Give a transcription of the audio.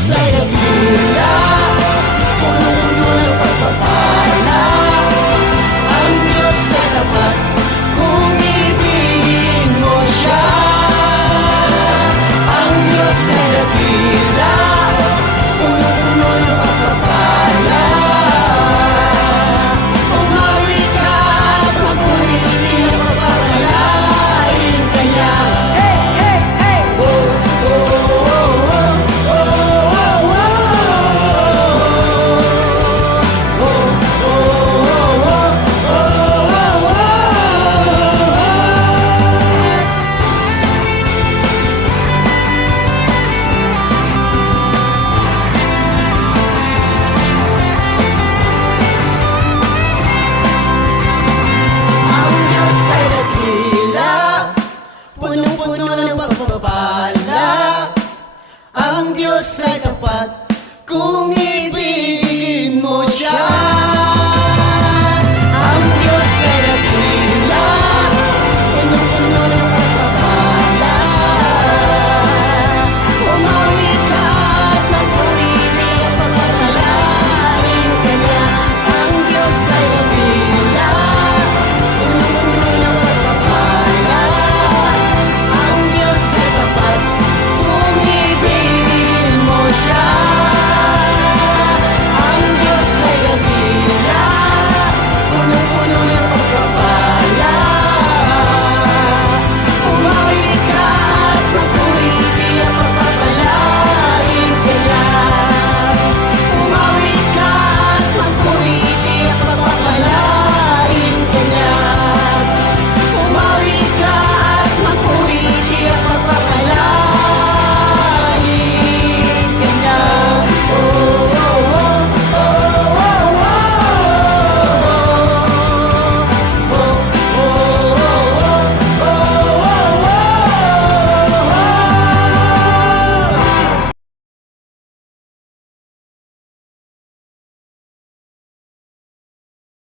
Diyos ay nagmula, puno-puno ng pagpapala. Ang Diyos ay tapat kung ibigin mo siya. Ang Diyos ay nagmula, puno-puno ng pagpapala. Umawi ka, pag-uli ang pagpapalain kanya. Hey, hey, hey! Oh, oh, oh, oh, oh, oh, oh, ang Diyos ay dakila, punong-puno ng pagpapala. Ang Diyos ay tapat kung ibigin mo siya.